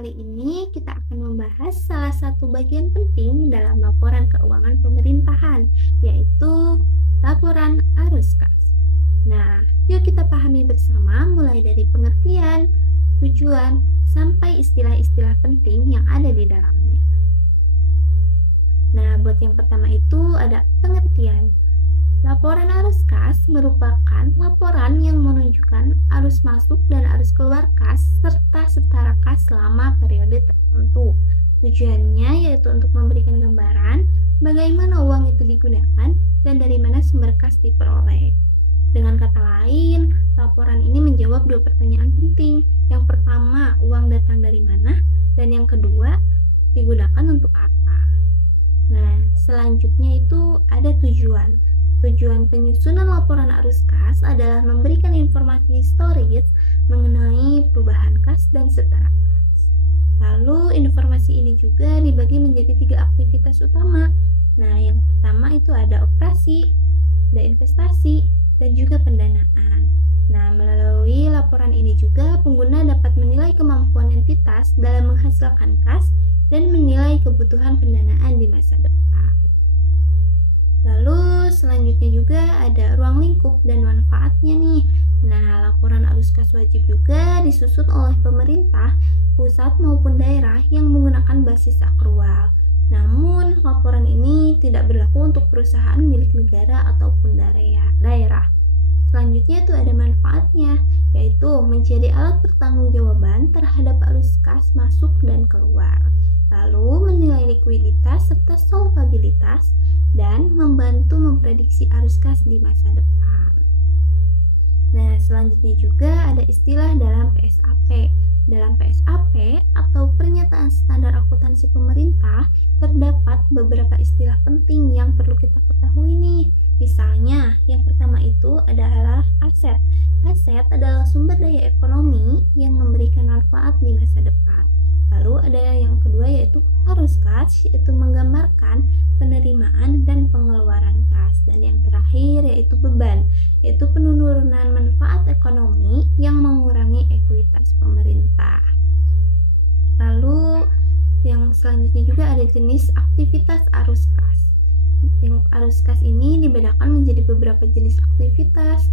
kali ini kita akan membahas salah satu bagian penting dalam laporan keuangan pemerintahan, yaitu laporan arus kas. Nah, yuk kita pahami bersama mulai dari pengertian, tujuan, sampai istilah-istilah penting yang ada di dalamnya. Nah, buat yang pertama itu ada pengertian. Laporan arus kas merupakan laporan yang menunjukkan arus masuk dan arus keluar kas serta setara kas selama periode tertentu. Tujuannya yaitu untuk memberikan gambaran bagaimana uang itu digunakan dan dari mana sumber kas diperoleh. Dengan kata lain, laporan ini menjawab dua pertanyaan penting. Yang pertama, uang datang dari mana? Dan yang kedua, digunakan untuk apa? Nah, selanjutnya itu ada tujuan. Tujuan penyusunan laporan arus kas adalah memberikan informasi historis mengenai perubahan kas dan setara kas. Lalu informasi ini juga dibagi menjadi 3 aktivitas utama. Nah, yang pertama itu ada operasi, ada investasi, dan juga pendanaan. Nah, melalui laporan ini juga pengguna dapat menilai kemampuan entitas dalam menghasilkan kas dan menilai kebutuhan pendanaan di masa depan. Lalu selanjutnya juga ada ruang lingkup dan manfaatnya nih. Nah, laporan arus kas wajib juga disusun oleh pemerintah, pusat maupun daerah yang menggunakan basis akrual. Namun, laporan ini tidak berlaku untuk perusahaan milik negara ataupun daerah. Selanjutnya itu ada manfaatnya, yaitu menjadi alat pertanggungjawaban terhadap arus kas masuk dan keluar. Lalu menilai likuiditas serta solvabilitas dan membantu memprediksi arus kas di masa depan. Nah, selanjutnya juga ada istilah dalam PSAP. Dalam PSAP atau Pernyataan Standar Akuntansi Pemerintah, terdapat beberapa istilah penting yang perlu kita ketahui nih. Misalnya, yang pertama itu adalah aset. Aset adalah sumber daya ekonomi yang memberikan manfaat di masa depan. Lalu ada yang kedua yaitu arus kas, yaitu menggambarkan penerimaan dan pengeluaran kas. Dan yang terakhir yaitu beban, yaitu penurunan manfaat ekonomi yang mengurangi ekuitas pemerintah. Lalu yang selanjutnya juga ada jenis aktivitas arus kas. Yang arus kas ini dibedakan menjadi beberapa jenis aktivitas.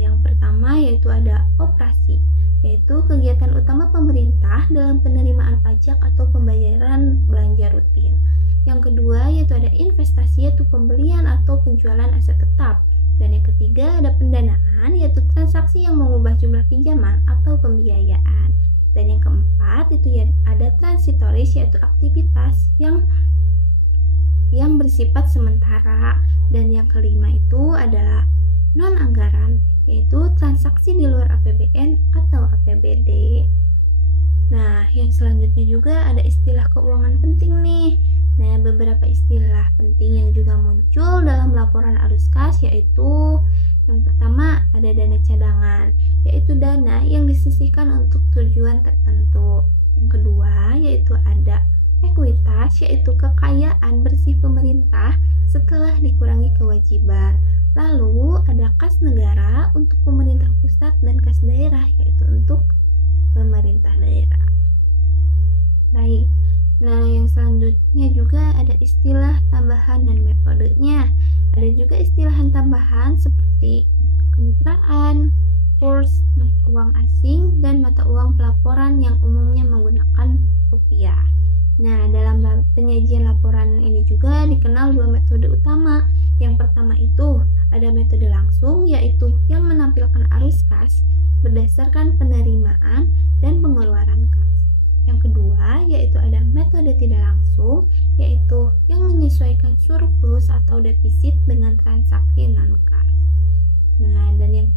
Yang pertama yaitu ada operasi, yaitu kegiatan utama pemerintah dalam penerimaan pajak atau pembayaran belanja rutin. Yang kedua yaitu ada investasi, yaitu pembelian atau penjualan aset tetap. Dan yang ketiga ada pendanaan, yaitu transaksi yang mengubah jumlah pinjaman atau pembiayaan. Dan yang keempat itu ya ada transitoris, yaitu aktivitas yang bersifat sementara. Dan yang kelima itu adalah non-anggaran, yaitu transaksi di luar APBN atau APBD. Nah, yang selanjutnya juga ada istilah keuangan penting nih. Nah, beberapa istilah penting yang juga muncul dalam laporan arus kas yaitu yang pertama ada dana cadangan, yaitu dana yang disisihkan untuk tujuan tertentu. Yang kedua yaitu ada ekuitas, yaitu kekayaan bersih pemerintah setelah dikurangi kewajiban. Lalu ada kas negara untuk pemerintah pusat dan kas daerah, yaitu untuk pemerintah daerah. Baik, nah yang selanjutnya juga ada istilah tambahan dan metodenya. Ada juga istilah tambahan seperti kemitraan, kurs, mata uang asing, dan mata uang pelaporan yang umumnya menggunakan rupiah. Nah, dalam penyajian laporan ini juga dikenal dua metode utama. Yang pertama itu ada metode langsung, yaitu yang menampilkan arus kas berdasarkan penerimaan dan pengeluaran kas. Yang kedua yaitu ada metode tidak langsung, yaitu yang menyesuaikan surplus atau defisit dengan transaksi non-kas. Nah, dan yang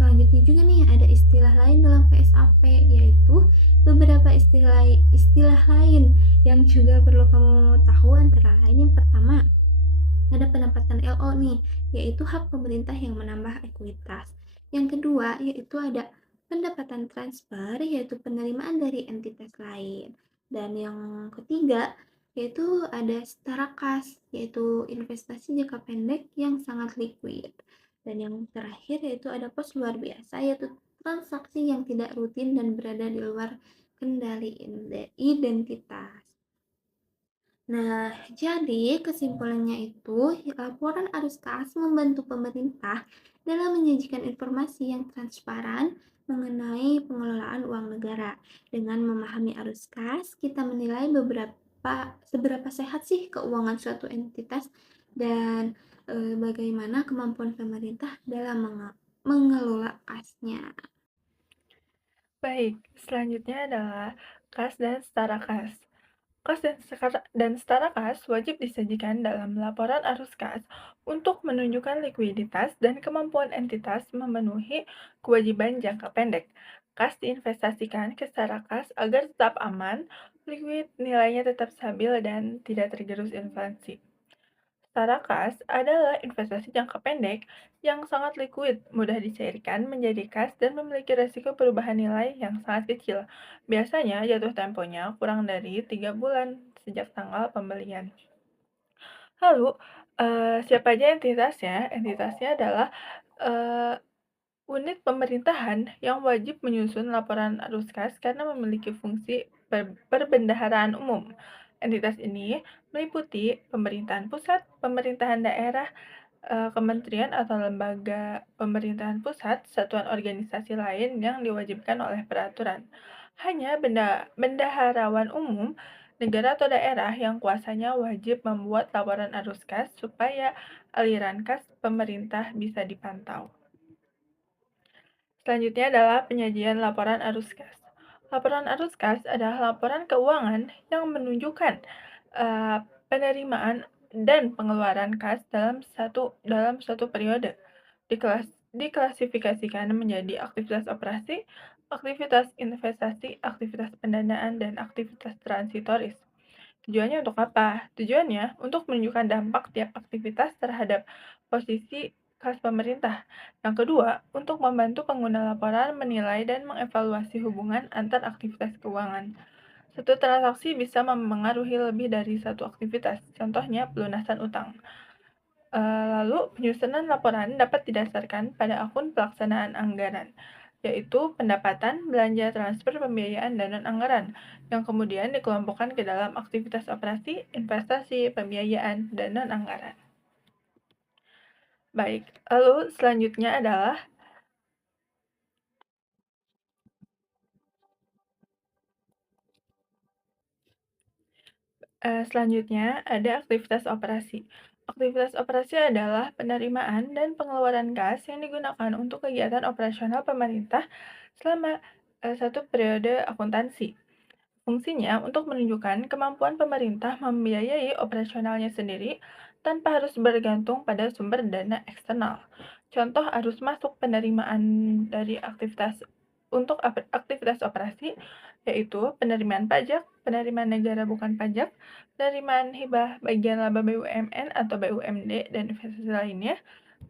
selanjutnya juga nih ada istilah lain dalam PSAP, yaitu beberapa istilah lain yang juga perlu kamu tahu, antara lain yang pertama ada pendapatan LO nih, yaitu hak pemerintah yang menambah ekuitas. Yang kedua yaitu ada pendapatan transfer, yaitu penerimaan dari entitas lain. Dan yang ketiga yaitu ada setara kas, yaitu investasi jangka pendek yang sangat liquid. Dan yang terakhir yaitu ada pos luar biasa, yaitu transaksi yang tidak rutin dan berada di luar kendali identitas. Nah, jadi kesimpulannya itu, laporan arus kas membantu pemerintah dalam menyajikan informasi yang transparan mengenai pengelolaan uang negara. Dengan memahami arus kas, kita menilai seberapa sehat sih keuangan suatu entitas dan bagaimana kemampuan pemerintah dalam mengelola kasnya. Baik, selanjutnya adalah kas dan setara kas. Kas dan setara kas wajib disajikan dalam laporan arus kas untuk menunjukkan likuiditas dan kemampuan entitas memenuhi kewajiban jangka pendek. Kas diinvestasikan ke setara kas agar tetap aman, likuid, nilainya tetap stabil, dan tidak tergerus inflasi. Setara kas adalah investasi jangka pendek yang sangat likuid, mudah dicairkan menjadi kas, dan memiliki resiko perubahan nilai yang sangat kecil. Biasanya jatuh temponya kurang dari 3 bulan sejak tanggal pembelian. Lalu, siapa aja entitasnya? Entitasnya adalah eh, unit pemerintahan yang wajib menyusun laporan arus kas karena memiliki fungsi perbendaharaan umum. Entitas ini meliputi pemerintahan pusat, pemerintahan daerah, kementerian atau lembaga pemerintahan pusat, satuan organisasi lain yang diwajibkan oleh peraturan. Hanya bendaharawan umum, negara atau daerah yang kuasanya wajib membuat laporan arus kas supaya aliran kas pemerintah bisa dipantau. Selanjutnya adalah penyajian laporan arus kas. Laporan arus kas adalah laporan keuangan yang menunjukkan uh, penerimaan dan pengeluaran kas dalam satu periode. Diklasifikasikan menjadi aktivitas operasi, aktivitas investasi, aktivitas pendanaan, dan aktivitas transitoris. Tujuannya untuk apa? Tujuannya untuk menunjukkan dampak tiap aktivitas terhadap posisi kas pemerintah. Yang kedua, untuk membantu pengguna laporan menilai dan mengevaluasi hubungan antar aktivitas keuangan. Satu transaksi bisa memengaruhi lebih dari satu aktivitas, contohnya pelunasan utang. Lalu, penyusunan laporan dapat didasarkan pada akun pelaksanaan anggaran, yaitu pendapatan, belanja, transfer, pembiayaan, dan non-anggaran, yang kemudian dikelompokkan ke dalam aktivitas operasi, investasi, pembiayaan, dan non-anggaran. Baik, lalu selanjutnya adalah ada aktivitas operasi. Aktivitas operasi adalah penerimaan dan pengeluaran kas yang digunakan untuk kegiatan operasional pemerintah selama satu periode akuntansi. Fungsinya untuk menunjukkan kemampuan pemerintah membiayai operasionalnya sendiri tanpa harus bergantung pada sumber dana eksternal. Contoh arus masuk penerimaan dari aktivitas operasi yaitu penerimaan pajak, penerimaan negara bukan pajak, penerimaan hibah bagian laba BUMN atau BUMD dan investasi lainnya,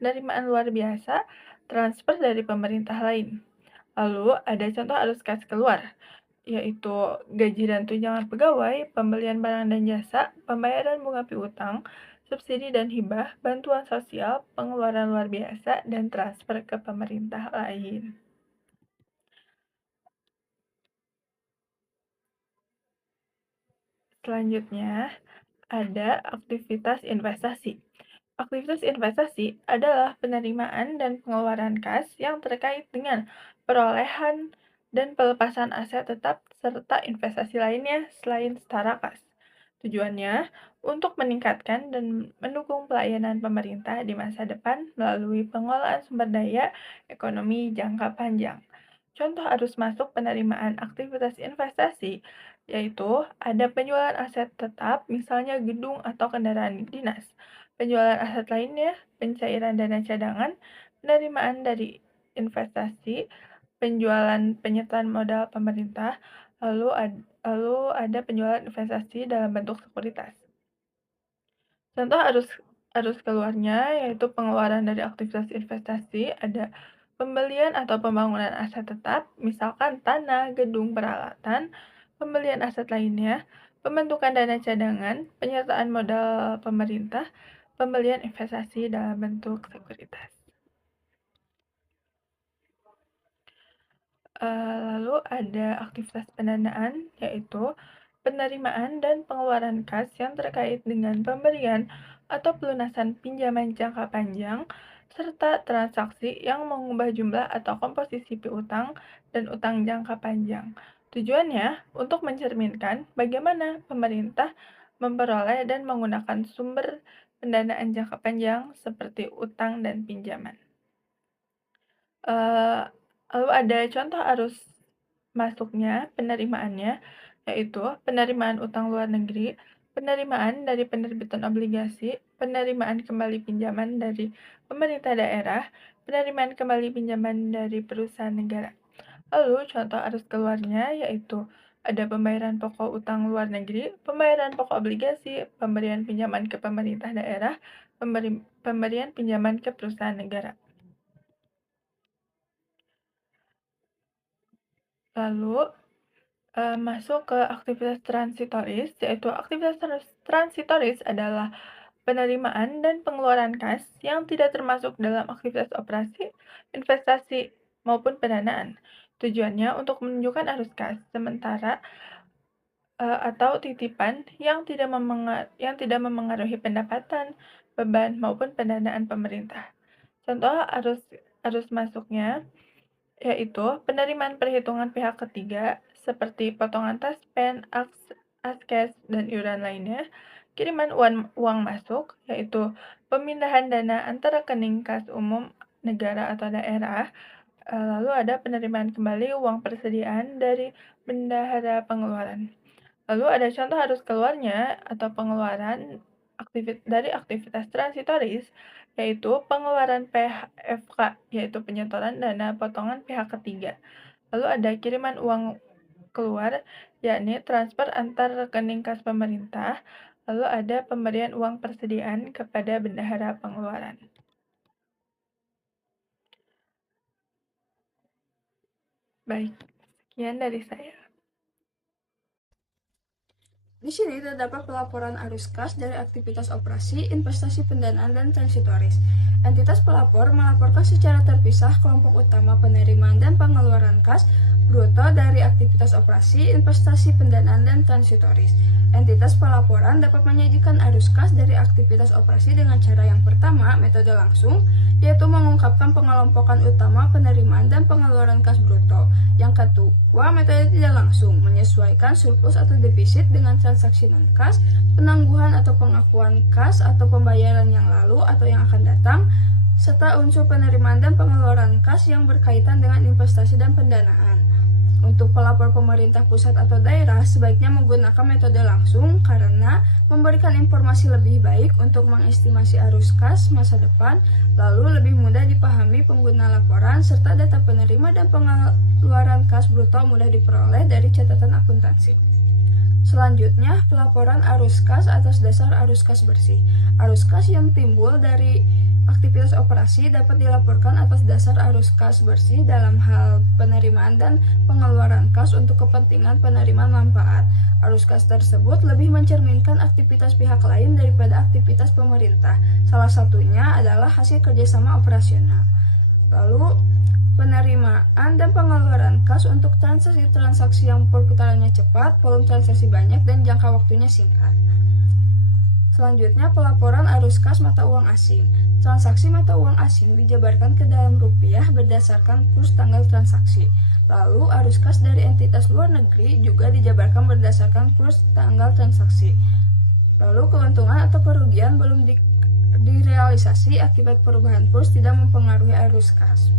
penerimaan luar biasa, transfer dari pemerintah lain. Lalu ada contoh arus kas keluar, yaitu gaji dan tunjangan pegawai, pembelian barang dan jasa, pembayaran bunga piutang, subsidi dan hibah, bantuan sosial, pengeluaran luar biasa, dan transfer ke pemerintah lain. Selanjutnya, ada aktivitas investasi. Aktivitas investasi adalah penerimaan dan pengeluaran kas yang terkait dengan perolehan dan pelepasan aset tetap serta investasi lainnya selain setara kas. Tujuannya untuk meningkatkan dan mendukung pelayanan pemerintah di masa depan melalui pengelolaan sumber daya ekonomi jangka panjang. Contoh arus masuk penerimaan aktivitas investasi yaitu ada penjualan aset tetap, misalnya gedung atau kendaraan dinas, penjualan aset lainnya, pencairan dana cadangan, penerimaan dari investasi, penjualan penyertaan modal pemerintah, lalu ada penjualan investasi dalam bentuk sekuritas. Contoh arus keluarnya yaitu pengeluaran dari aktivitas investasi ada pembelian atau pembangunan aset tetap, misalkan tanah, gedung, peralatan, pembelian aset lainnya, pembentukan dana cadangan, penyertaan modal pemerintah, pembelian investasi dalam bentuk sekuritas. Lalu ada aktivitas pendanaan, yaitu penerimaan dan pengeluaran kas yang terkait dengan pemberian atau pelunasan pinjaman jangka panjang, serta transaksi yang mengubah jumlah atau komposisi piutang dan utang jangka panjang. Tujuannya untuk mencerminkan bagaimana pemerintah memperoleh dan menggunakan sumber pendanaan jangka panjang seperti utang dan pinjaman. Eee, Lalu ada contoh arus masuknya, penerimaannya, yaitu penerimaan utang luar negeri, penerimaan dari penerbitan obligasi, penerimaan kembali pinjaman dari pemerintah daerah, penerimaan kembali pinjaman dari perusahaan negara. Lalu contoh arus keluarnya yaitu ada pembayaran pokok utang luar negeri, pembayaran pokok obligasi, pemberian pinjaman ke pemerintah daerah, pemberian pinjaman ke perusahaan negara. Lalu masuk ke aktivitas transitoris, yaitu aktivitas transitoris adalah penerimaan dan pengeluaran kas yang tidak termasuk dalam aktivitas operasi, investasi, maupun pendanaan. Tujuannya untuk menunjukkan arus kas sementara atau titipan yang tidak memengaruhi pendapatan, beban, maupun pendanaan pemerintah. Contoh arus masuknya yaitu penerimaan perhitungan pihak ketiga seperti potongan taspen, askes, dan iuran lainnya, kiriman uang masuk, yaitu pemindahan dana antara rekening kas umum negara atau daerah, lalu ada penerimaan kembali uang persediaan dari bendahara pengeluaran. Lalu ada contoh arus keluarnya atau pengeluaran dari aktivitas transitoris, yaitu pengeluaran PFK, yaitu penyetoran dana potongan pihak ketiga. Lalu ada kiriman uang keluar, yakni transfer antar rekening kas pemerintah. Lalu ada pemberian uang persediaan kepada bendahara pengeluaran. Baik, sekian dari saya. Di sini terdapat pelaporan arus kas dari aktivitas operasi, investasi pendanaan, dan transitoris. Entitas pelapor melaporkan secara terpisah kelompok utama penerimaan dan pengeluaran kas bruto dari aktivitas operasi, investasi pendanaan, dan transitoris. Entitas pelaporan dapat menyajikan arus kas dari aktivitas operasi dengan cara yang pertama, metode langsung, yaitu mengungkapkan pengelompokan utama penerimaan dan pengeluaran kas bruto. Yang kedua, metode tidak langsung, menyesuaikan surplus atau defisit dengan transaksi non-kas, penangguhan atau pengakuan kas atau pembayaran yang lalu atau yang akan datang, serta unsur penerimaan dan pengeluaran kas yang berkaitan dengan investasi dan pendanaan. Untuk pelapor pemerintah pusat atau daerah, sebaiknya menggunakan metode langsung karena memberikan informasi lebih baik untuk mengestimasi arus kas masa depan, lalu lebih mudah dipahami pengguna laporan, serta data penerima dan pengeluaran kas bruto mudah diperoleh dari catatan akuntansi. Selanjutnya, pelaporan arus kas atas dasar arus kas bersih. Arus kas yang timbul dari aktivitas operasi dapat dilaporkan atas dasar arus kas bersih dalam hal penerimaan dan pengeluaran kas untuk kepentingan penerimaan manfaat. Arus kas tersebut lebih mencerminkan aktivitas pihak lain daripada aktivitas pemerintah. Salah satunya adalah hasil kerjasama operasional. Lalu, penerimaan dan pengeluaran kas untuk transaksi-transaksi yang perputarannya cepat, volume transaksi banyak, dan jangka waktunya singkat. Selanjutnya, pelaporan arus kas mata uang asing. Transaksi mata uang asing dijabarkan ke dalam rupiah berdasarkan kurs tanggal transaksi. Lalu, arus kas dari entitas luar negeri juga dijabarkan berdasarkan kurs tanggal transaksi. Lalu, keuntungan atau kerugian belum direalisasi akibat perubahan kurs tidak mempengaruhi arus kas.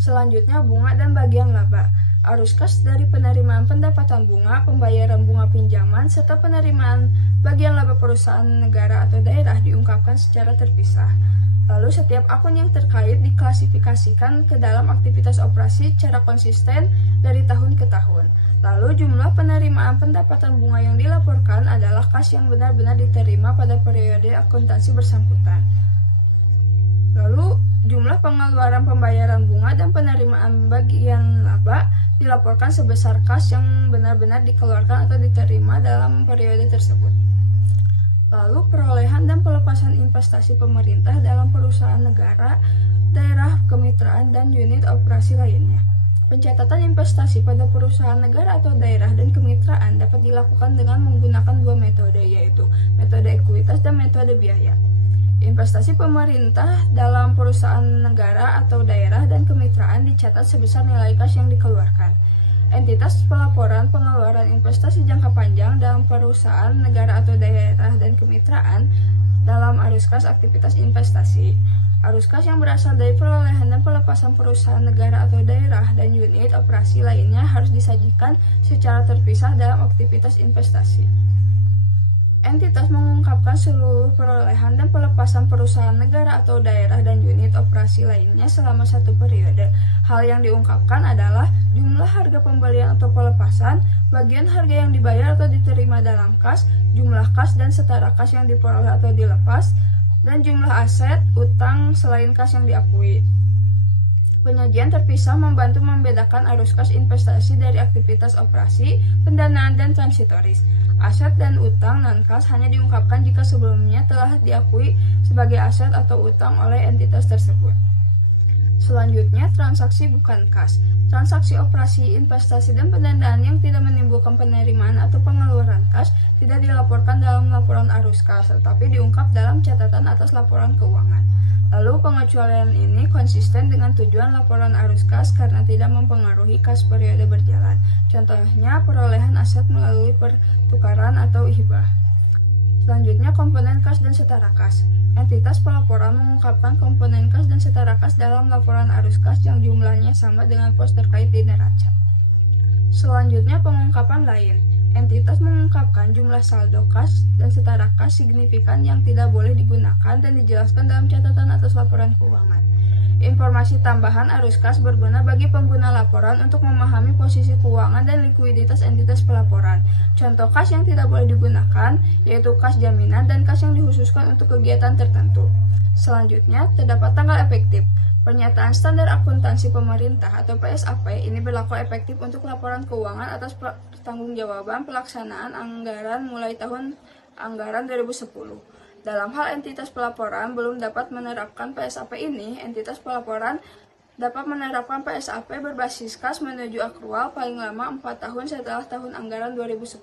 Selanjutnya, bunga dan bagian laba. Arus kas dari penerimaan pendapatan bunga, pembayaran bunga pinjaman, serta penerimaan bagian laba perusahaan negara atau daerah diungkapkan secara terpisah. Lalu setiap akun yang terkait diklasifikasikan ke dalam aktivitas operasi secara konsisten dari tahun ke tahun. Lalu jumlah penerimaan pendapatan bunga yang dilaporkan adalah kas yang benar-benar diterima pada periode akuntansi bersangkutan. Lalu jumlah pengeluaran pembayaran bunga dan penerimaan bagian laba dilaporkan sebesar kas yang benar-benar dikeluarkan atau diterima dalam periode tersebut. Lalu perolehan dan pelepasan investasi pemerintah dalam perusahaan negara, daerah, kemitraan, dan unit operasi lainnya. Pencatatan investasi pada perusahaan negara atau daerah dan kemitraan dapat dilakukan dengan menggunakan dua metode, yaitu metode ekuitas dan metode biaya. Investasi pemerintah dalam perusahaan negara atau daerah dan kemitraan dicatat sebesar nilai kas yang dikeluarkan. Entitas pelaporan pengeluaran investasi jangka panjang dalam perusahaan negara atau daerah dan kemitraan dalam arus kas aktivitas investasi. Arus kas yang berasal dari perolehan dan pelepasan perusahaan negara atau daerah dan unit operasi lainnya harus disajikan secara terpisah dalam aktivitas investasi. Entitas mengungkapkan seluruh perolehan dan pelepasan perusahaan negara atau daerah dan unit operasi lainnya selama satu periode. Hal yang diungkapkan adalah jumlah harga pembelian atau pelepasan, bagian harga yang dibayar atau diterima dalam kas, jumlah kas dan setara kas yang diperoleh atau dilepas, dan jumlah aset utang selain kas yang diakui. Penyajian terpisah membantu membedakan arus kas investasi dari aktivitas operasi, pendanaan, dan transitoris. Aset dan utang non-kas hanya diungkapkan jika sebelumnya telah diakui sebagai aset atau utang oleh entitas tersebut. Selanjutnya, transaksi bukan kas. Transaksi operasi, investasi, dan pendanaan yang tidak menimbulkan penerimaan atau pengeluaran kas tidak dilaporkan dalam laporan arus kas, tetapi diungkap dalam catatan atas laporan keuangan. Lalu, pengecualian ini konsisten dengan tujuan laporan arus kas karena tidak mempengaruhi kas periode berjalan. Contohnya, perolehan aset melalui pertukaran atau hibah. Selanjutnya, komponen kas dan setara kas. Entitas pelaporan mengungkapkan komponen kas dan setara kas dalam laporan arus kas yang jumlahnya sama dengan pos terkait di neraca. Selanjutnya, pengungkapan lain. Entitas mengungkapkan jumlah saldo kas dan setara kas signifikan yang tidak boleh digunakan dan dijelaskan dalam catatan atas laporan keuangan. Informasi tambahan arus kas berguna bagi pengguna laporan untuk memahami posisi keuangan dan likuiditas entitas pelaporan. Contoh kas yang tidak boleh digunakan yaitu kas jaminan dan kas yang dikhususkan untuk kegiatan tertentu. Selanjutnya, terdapat tanggal efektif. Pernyataan Standar Akuntansi Pemerintah atau PSAP ini berlaku efektif untuk laporan keuangan atas pertanggungjawaban pelaksanaan anggaran mulai tahun anggaran 2010. Dalam hal entitas pelaporan belum dapat menerapkan PSAP ini, entitas pelaporan dapat menerapkan PSAP berbasis kas menuju akrual paling lama 4 tahun setelah tahun anggaran 2010.